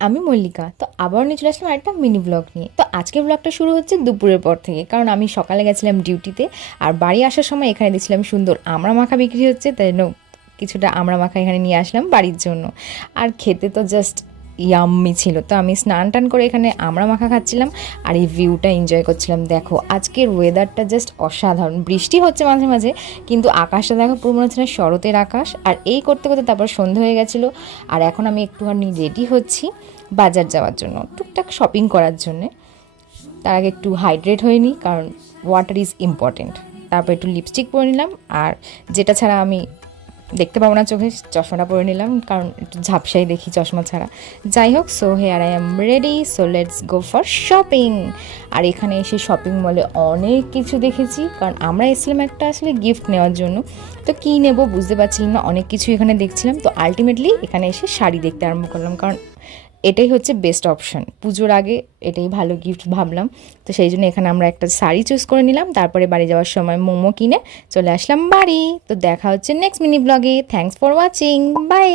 আমি মল্লিকা। তো আবার নিয়ে চলে আসলাম আরেকটা মিনি ব্লগ নিয়ে। তো আজকের ব্লগটা শুরু হচ্ছে দুপুরের পর থেকে, কারণ আমি সকালে গেছিলাম ডিউটিতে, আর বাড়ি আসার সময় এখানে দেখছিলাম সুন্দর আমড়া মাখা বিক্রি হচ্ছে, তাই কিছুটা আমড়া মাখা এখানে নিয়ে আসলাম বাড়ির জন্য। আর খেতে তো জাস্ট ইয়াম্মি ছিল। তো আমি স্নান টান করে এখানে আমড়া মাখা খাচ্ছিলাম আর এই ভিউটা এনজয় করছিলাম। দেখো আজকের ওয়েদারটা জাস্ট অসাধারণ, বৃষ্টি হচ্ছে মাঝে মাঝে, কিন্তু আকাশটা দেখো পুরো মনে হচ্ছে না শরতের আকাশ। আর এই করতে করতে তারপর সন্ধে হয়ে গেছিলো। আর এখন আমি একটুখানি রেডি হচ্ছি বাজার যাওয়ার জন্য, টুকটাক শপিং করার জন্যে। তার আগে একটু হাইড্রেট হয়ে নিই, কারণ ওয়াটার ইজ ইম্পর্টেন্ট। তারপর একটু লিপস্টিক পরে নিলাম, আর যেটা ছাড়া আমি দেখতে পাবো না চোখে, চশমাটা পরে নিলাম, কারণ একটু ঝাপসাই দেখি চশমা ছাড়া। যাই হোক, so here I am ready, so let's go for shopping. আর এখানে এসে শপিং মলে অনেক কিছু দেখেছি, কারণ আমরা এসেছিলাম একটা আসলে গিফট নেওয়ার জন্য। তো কী নেব বুঝতে পারছিলাম না, অনেক কিছু এখানে দেখছিলাম। তো আলটিমেটলি এখানে এসে শাড়ি দেখতে আরম্ভ করলাম, কারণ এটাই হচ্ছে বেস্ট অপশন পুজোর আগে, এটাই ভালো গিফট ভাবলাম। তো সেই জন্য এখানে আমরা একটা শাড়ি চুজ করে নিলাম, তারপরে বাড়ি যাওয়ার সময় মোমো কিনে চলে আসলাম বাড়ি। তো দেখা হচ্ছে নেক্সট মিনি ব্লগে। Thanks for watching, by.